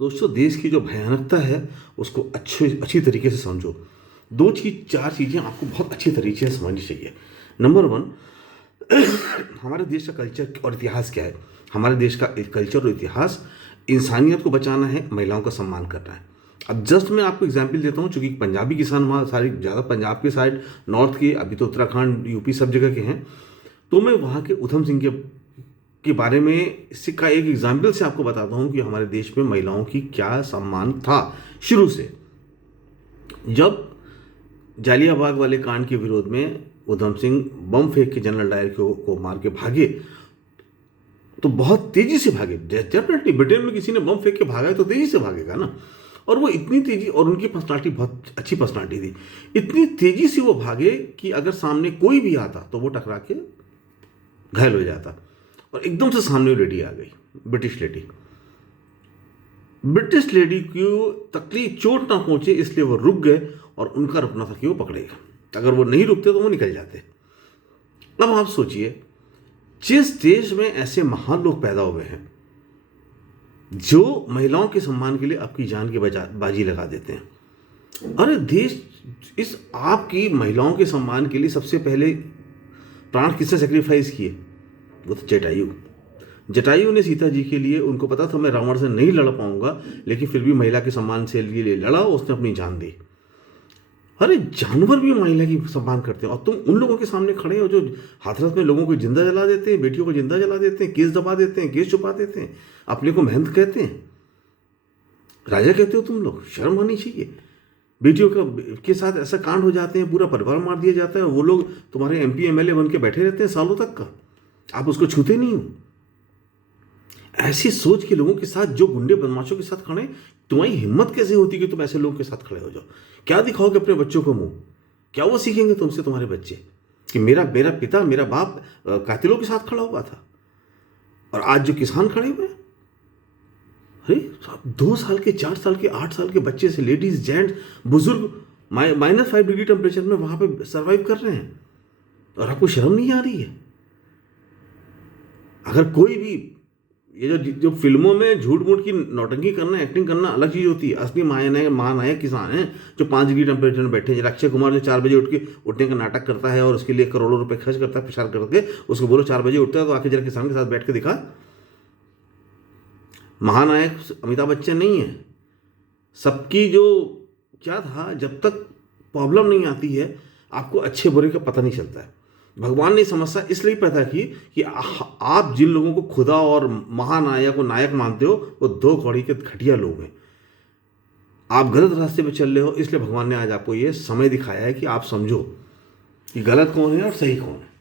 दोस्तों, देश की जो भयानकता है उसको अच्छी तरीके से समझो। दो चीज चार चीज़ें आपको बहुत अच्छी तरीके से समझनी चाहिए। नंबर वन, हमारे देश का कल्चर और इतिहास क्या है। हमारे देश का कल्चर और इतिहास इंसानियत को बचाना है, महिलाओं का सम्मान करना है। अब जस्ट मैं आपको एग्जाम्पल देता हूँ, चूंकि पंजाबी किसान वहाँ सारी ज़्यादा पंजाब के साइड, नॉर्थ के, अभी तो उत्तराखंड यूपी सब जगह के हैं। तो मैं वहाँ के उधम सिंह के बारे में इससे का एक एग्जाम्पल से आपको बताता हूँ कि हमारे देश में महिलाओं की क्या सम्मान था शुरू से। जब जालियाबाग वाले कांड के विरोध में उधम सिंह बम फेंक के जनरल डायर को मार के भागे, तो बहुत तेजी से भागे। डेफिनेटली ब्रिटेन में किसी ने बम फेंक के भागा है तो तेजी से भागेगा ना। और वो इतनी तेजी, और उनकी पर्सनालिटी बहुत अच्छी पर्सनालिटी थी, इतनी तेजी से वो भागे कि अगर सामने कोई भी आता तो वो टकरा के घायल हो जाता। और एकदम से सामने लेडी आ गई, ब्रिटिश लेडी। ब्रिटिश लेडी को तकलीफ, चोट ना पहुंचे इसलिए वो रुक गए, और उनका रुकना था कि वो पकड़ेगा। अगर वो नहीं रुकते तो वो निकल जाते। अब आप सोचिए, जिस देश में ऐसे महान लोग पैदा हुए हैं जो महिलाओं के सम्मान के लिए आपकी जान की बाजी लगा देते हैं। अरे देश, इस आपकी महिलाओं के सम्मान के लिए सबसे पहले प्राण किसने सेक्रीफाइस किए? वो तो जटायु ने सीता जी के लिए, उनको पता था मैं रावण से नहीं लड़ पाऊंगा, लेकिन फिर भी महिला के सम्मान से लिए लड़ा, उसने अपनी जान दी। अरे जानवर भी महिला की सम्मान करते हैं, और तुम उन लोगों के सामने खड़े हो जो हाथरस में लोगों को जिंदा जला देते हैं, बेटियों को जिंदा जला देते हैं, केस दबा देते हैं, केस छुपा देते हैं, अपने को मेहनत कहते हैं, राजा कहते हो तुम लोग। शर्म आनी चाहिए। बेटियों के साथ ऐसा कांड हो जाते हैं, पूरा परिवार मार दिया जाता है, वो लोग तुम्हारे एमपी एमएलए बन के बैठे रहते हैं सालों तक का, आप उसको छूते नहीं हो। ऐसी सोच के लोगों के साथ, जो गुंडे बदमाशों के साथ खड़े, तुम्हारी हिम्मत कैसे होती कि तुम ऐसे लोगों के साथ खड़े हो जाओ? क्या दिखाओगे अपने बच्चों को मुंह? क्या वो सीखेंगे तुमसे तुम्हारे बच्चे कि मेरा मेरा पिता, मेरा बाप कातिलों के साथ खड़ा हुआ था? और आज जो किसान खड़े हुए, अरे 2 साल के, 4 साल के, 8 साल के बच्चे से लेडीज, जेंट्स, बुजुर्ग -5 डिग्री टेम्परेचर में वहां पे सर्वाइव कर रहे हैं, और आपको शर्म नहीं आ रही है? अगर कोई भी, ये जो फिल्मों में झूठ मूठ की नौटंकी करना, एक्टिंग करना अलग चीज होती है। असली महानायक किसान हैं जो 5 डिग्री टेम्परेचर में बैठे हैं। अक्षय कुमार जो 4 बजे उठने का नाटक करता है और उसके लिए करोड़ों रुपए खर्च करता है प्रचार करके, उसको बोलो 4 बजे उठता है तो आके जरा किसान के साथ बैठ के दिखा। महानायक अमिताभ बच्चन नहीं है। सबकी जो क्या था, जब तक प्रॉब्लम नहीं आती है आपको अच्छे बुरे का पता नहीं चलता है। भगवान ने समस्या इसलिए पैदा की कि आप जिन लोगों को खुदा और महानायक और नायक मानते हो वो 2 कौड़ी के घटिया लोग हैं। आप गलत रास्ते पे चल रहे हो, इसलिए भगवान ने आज आपको ये समय दिखाया है कि आप समझो कि गलत कौन है और सही कौन है।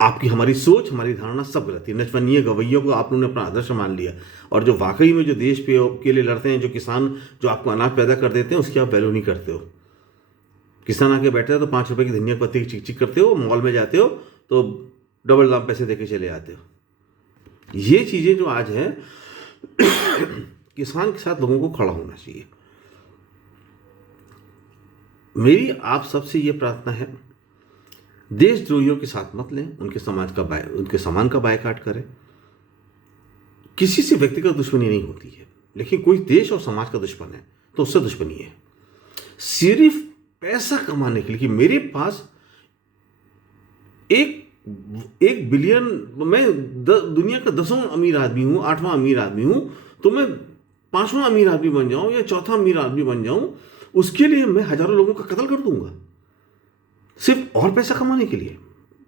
आपकी, हमारी सोच, हमारी धारणा सब गलत है। नचवनिये गवैयों को आप लोगों ने अपना आदर्श मान लिया, और जो वाकई में जो देश के लिए लड़ते हैं, जो किसान जो आपको अनाज पैदा कर देते हैं, उसकी आप वैल्यू नहीं करते हो। किसान आके बैठा है तो 5 रुपए की धनिया पत्ती की चिक चिक करते हो, मॉल में जाते हो तो डबल दाम पैसे देके चले आते हो। ये चीजें जो आज है, किसान के साथ लोगों को खड़ा होना चाहिए। मेरी आप सबसे ये प्रार्थना है, देशद्रोहियों के साथ मत लें, उनके सामान का बायकॉट करें। किसी से व्यक्तिगत दुश्मनी नहीं होती है, लेकिन कोई देश और समाज का दुश्मन है तो उससे दुश्मनी है। सिर्फ पैसा कमाने के लिए कि मेरे पास 1 बिलियन, मैं दुनिया का 10वां अमीर आदमी हूं, 8वां अमीर आदमी हूं, तो मैं 5वां अमीर आदमी बन जाऊं या 4था अमीर आदमी बन जाऊं, उसके लिए मैं हजारों लोगों का कत्ल कर दूंगा सिर्फ और पैसा कमाने के लिए।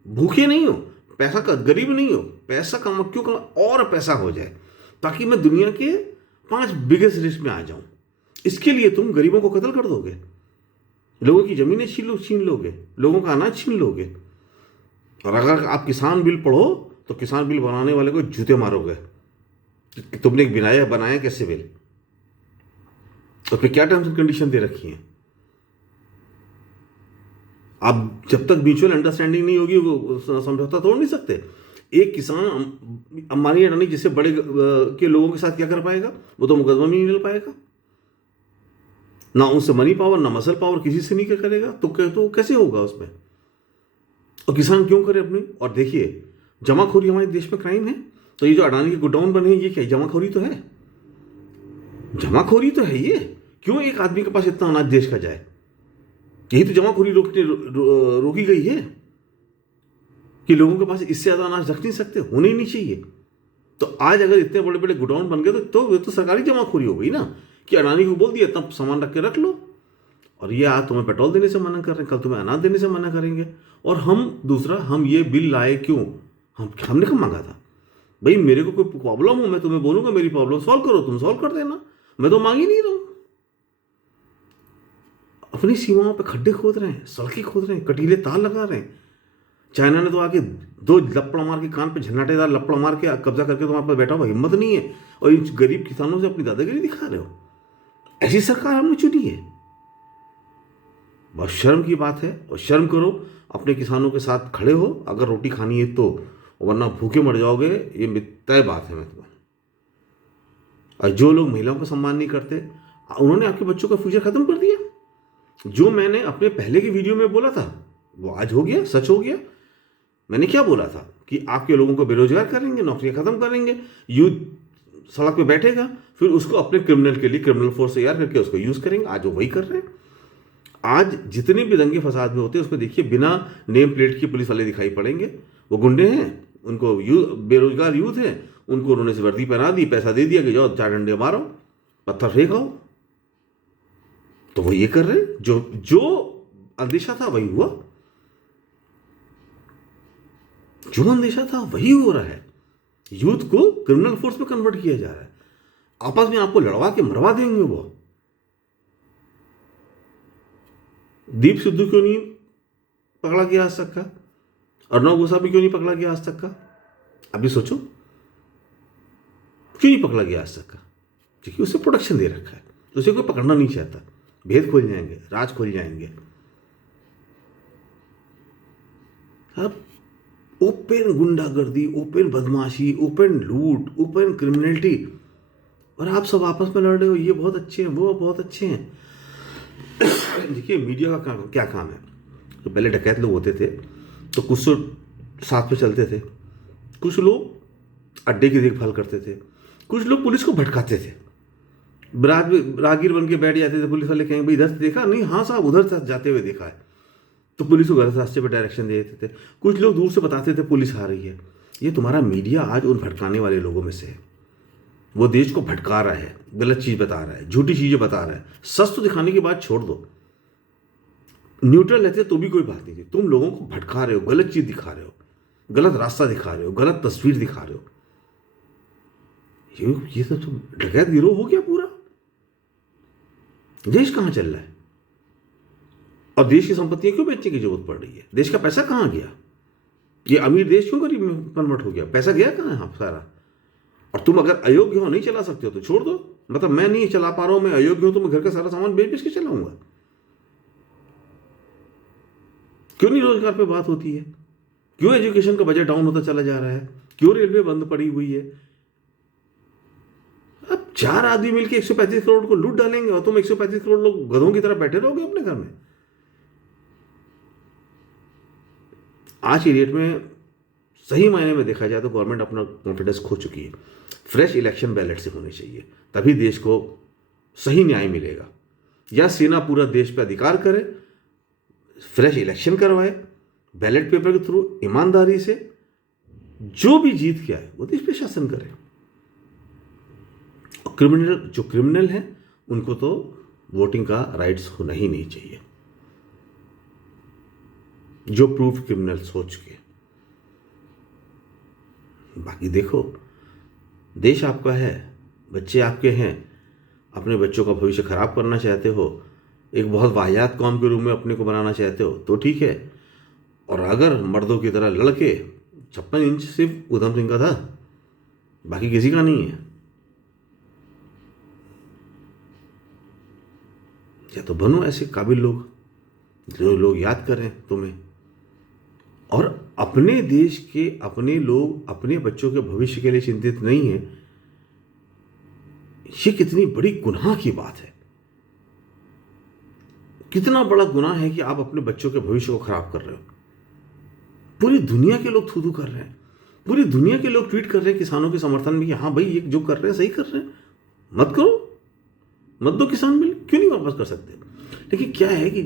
भूखे नहीं हो, पैसा का गरीब नहीं हो, पैसा कमा, क्यों कमा, और पैसा हो जाए ताकि मैं दुनिया के 5 बिगेस्ट लिस्ट में आ जाऊं। इसके लिए तुम गरीबों को कत्ल कर दोगे, लोगों की जमीनें छीन लोगे, लोगों का अनाज छीन लोगे। और अगर आप किसान बिल पढ़ो तो किसान बिल बनाने वाले को जूते मारोगे कि तुमने बनाया कैसे बिल, तो फिर क्या टर्म्स एंड कंडीशन दे रखी हैं। आप जब तक म्यूचुअल अंडरस्टैंडिंग नहीं होगी वो समझौता तोड़ नहीं सकते। एक किसान अंबानी अडानी जिससे बड़े के लोगों के साथ क्या कर पाएगा? वो तो मुकदमा में नहीं मिल पाएगा, ना उनसे मनी पावर ना मसल पावर किसी से नहीं करेगा, तो कैसे होगा उसमें? और किसान क्यों करे अपने? और देखिए, जमाखोरी हमारे देश में क्राइम है, तो ये जो अडानी के गोडाउन बने हैं, ये क्या जमाखोरी तो है। जमाखोरी तो है ये। क्यों एक आदमी के पास इतना अनाज देश का जाए? यही तो जमाखोरी रोकी गई है कि लोगों के पास इससे ज़्यादा अनाज रख नहीं सकते, होने ही नहीं चाहिए। तो आज अगर इतने बड़े बड़े गोडाउन बन गए तो ये तो सरकारी जमाखोरी हो गई ना, कि अडानी को बोल दिया इतना सामान रख के रख लो, और ये आज तुम्हें पेट्रोल देने से मना कर रहे हैं, कल तुम्हें अनाज देने से मना करेंगे। और हम ये बिल लाए क्यों? हमने कब मांगा था? भाई मेरे को कोई प्रॉब्लम हो, मैं तुम्हें बोलूंगा मेरी प्रॉब्लम सॉल्व करो, तुम सॉल्व कर देना, मैं तो मांग ही नहीं रहा हूं। अपनी सीमाओं पे खड्डे खोद रहे हैं, सड़कें खोद रहे हैं, कटीले तार लगा रहे हैं। चाइना ने तो आके 2 लपड़ा मार के कान पे झन्नाटेदार लपड़ा मार के कब्जा करके तुम्हारे पास बैठा हुआ, हिम्मत नहीं है, और इन गरीब किसानों से अपनी दादागिरी दिखा रहे हो। ऐसी सरकार हमने चुनी है। बहुत शर्म की बात है, और शर्म करो, अपने किसानों के साथ खड़े हो अगर रोटी खानी है तो, वरना भूखे मर जाओगे, ये तय बात है। मैं तुम्हें, और जो लोग महिलाओं का सम्मान नहीं करते, उन्होंने आपके बच्चों का फ्यूचर खत्म कर दिया। जो मैंने अपने पहले की वीडियो में बोला था वो आज हो गया, सच हो गया। मैंने क्या बोला था कि आपके लोगों को बेरोजगार करेंगे, नौकरियां खत्म करेंगे, यूथ सड़क पे बैठेगा, फिर उसको अपने क्रिमिनल के लिए क्रिमिनल फोर्स तैयार करके उसको यूज करेंगे। आज वो वही कर रहे हैं। आज जितने भी दंगे फसाद में होते हैं उसमें देखिए बिना नेम प्लेट के पुलिस वाले दिखाई पड़ेंगे। वो गुंडे हैं, उनको बेरोजगार यूथ है, उनको उन्होंने से वर्दी पहना दी, पैसा दे दिया कि जाओ 4 डंडे मारो, पत्थर फेंकाओ। तो वो ये कर रहे हैं। जो अंदेशा था वही हुआ, जो अंदेशा था वही हो रहा है। यूथ को क्रिमिनल फोर्स में कन्वर्ट किया जा रहा है। आपस में आपको लड़वा के मरवा देंगे वो। दीप सिद्धू क्यों नहीं पकड़ा गया आज तक का? अर्नब गोस्वामी क्यों नहीं पकड़ा गया आज तक का? अभी सोचो, क्यों नहीं पकड़ा गया आज तक का? क्योंकि उसे प्रोटेक्शन दे रखा है, तो उसे कोई पकड़ना नहीं चाहता। भेद खुल जाएंगे, राज खुल जाएंगे। अब ओपन गुंडागर्दी, ओपन बदमाशी, ओपन लूट, ओपन क्रिमिनलिटी, और आप सब आपस में लड़ रहे हो। ये बहुत अच्छे हैं, वो बहुत अच्छे हैं। देखिए मीडिया का क्या काम है। तो पहले डकैत लोग होते थे तो कुछ तो साथ में चलते थे, कुछ लोग अड्डे की देखभाल करते थे, कुछ लोग पुलिस को भटकाते थे। राहगीर बन के बैठ जाते थे, पुलिस वाले कहेंगे भाई इधर से देखा नहीं, हाँ साहब उधर से जाते हुए देखा है, तो पुलिस को गलत रास्ते पर डायरेक्शन दे देते थे। कुछ लोग दूर से बताते थे पुलिस आ रही है। ये तुम्हारा मीडिया आज उन भटकाने वाले लोगों में से है। वो देश को भटका रहा है, गलत चीज़ बता रहा है, झूठी चीज़ें बता रहा है। सच तो दिखाने की बात छोड़ दो, न्यूट्रल रहते तो भी कोई बात नहीं थी। तुम लोगों को भटका रहे हो, गलत चीज़ दिखा रहे हो, गलत रास्ता दिखा रहे हो, गलत तस्वीर दिखा रहे हो। ये तो तुम डकैत गिरोह हो गया पूरा। देश कहाँ चल रहा है? और देश की संपत्तियां क्यों बेचने की जरूरत पड़ रही है? देश का पैसा कहाँ गया? ये अमीर देश क्यों गरीब में कन्वर्ट हो गया? पैसा गया कहाँ है सारा? और तुम अगर अयोग्य हो, नहीं चला सकते हो तो छोड़ दो। मतलब मैं नहीं चला पा रहा हूं, मैं अयोग्य हूं, तो मैं घर का सारा सामान बेच बेच के चलाऊंगा। क्यों नहीं रोजगार पे बात होती है? क्यों एजुकेशन का बजट डाउन होता चला जा रहा है? क्यों रेलवे बंद पड़ी हुई है? अब 4 आदमी मिलकर 135 करोड़ को लूट डालेंगे और तुम 135 करोड़ लोग गधों की तरह बैठे रहोगे अपने घर में। आज की डेट में सही मायने में देखा जाए तो गवर्नमेंट अपना कॉन्फिडेंस खो चुकी है। फ्रेश इलेक्शन बैलेट से होने चाहिए, तभी देश को सही न्याय मिलेगा। या सेना पूरा देश पे अधिकार करे, फ्रेश इलेक्शन करवाए, बैलेट पेपर के थ्रू ईमानदारी से जो भी जीत के आए वो देश पे शासन करे। जो क्रिमिनल हैं उनको तो वोटिंग का राइट्स होना ही नहीं चाहिए, जो प्रूफ क्रिमिनल्स हो चुके। बाकी देखो, देश आपका है, बच्चे आपके हैं, अपने बच्चों का भविष्य खराब करना चाहते हो, एक बहुत वाहियात कौम के रूप में अपने को बनाना चाहते हो तो ठीक है। और अगर मर्दों की तरह लड़के 56 इंच सिर्फ उधम सिंह का था, बाकी किसी का नहीं है। या तो बनो ऐसे काबिल लोग, जो लोग याद करें तुम्हें, और अपने देश के अपने लोग अपने बच्चों के भविष्य के लिए चिंतित नहीं है। ये कितनी बड़ी गुनाह की बात है। कितना बड़ा गुनाह है कि आप अपने बच्चों के भविष्य को खराब कर रहे हो। पूरी दुनिया के लोग थू थू कर रहे हैं, पूरी दुनिया के लोग ट्वीट कर रहे हैं किसानों के समर्थन में कि हाँ भाई ये जो कर रहे हैं सही कर रहे हैं, मत करो। मत दो किसान बिल, क्यों नहीं वापस कर सकते? लेकिन क्या है कि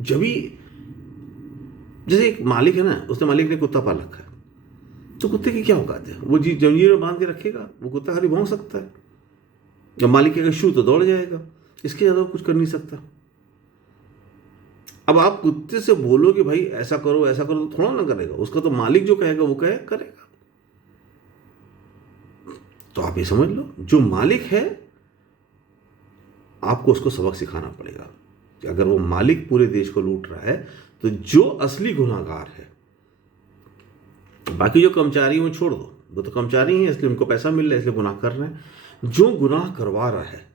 जब भी जैसे एक मालिक है ना, उसने मालिक ने कुत्ता पाल रखा है, तो कुत्ते की क्या औकात है? वो जी जंजीर में बांध के रखेगा, वो कुत्ता खाली भौंक सकता है। जब मालिक के शू तो दौड़ जाएगा, इसके ज़्यादा कुछ कर नहीं सकता। अब आप कुत्ते से बोलो कि भाई ऐसा करो तो थोड़ा ना करेगा, उसका तो मालिक जो कहेगा वो करेगा। तो आप ये समझ लो, जो मालिक है आपको उसको सबक सिखाना पड़ेगा कि अगर वो मालिक पूरे देश को लूट रहा है तो जो असली गुनाहगार है, बाकी जो कर्मचारी वो छोड़ दो, वो तो कर्मचारी हैं इसलिए उनको पैसा मिल रहा है इसलिए गुनाह कर रहे हैं। जो गुनाह करवा रहा है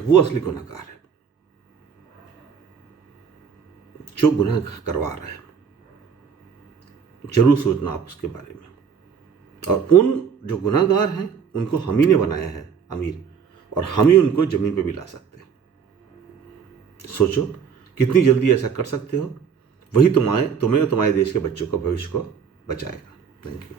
वो असली गुनाहगार है, जो गुनाह करवा रहा है। जरूर सोचना आप उसके बारे में। और उन जो गुनाहगार हैं उनको हम ही ने बनाया है अमीर, और हम ही उनको जमीन पे भी ला सकते हैं। सोचो कितनी जल्दी ऐसा कर सकते हो, वही तुम्हें और तुम्हारे देश के बच्चों का भविष्य को बचाएगा। Thank you.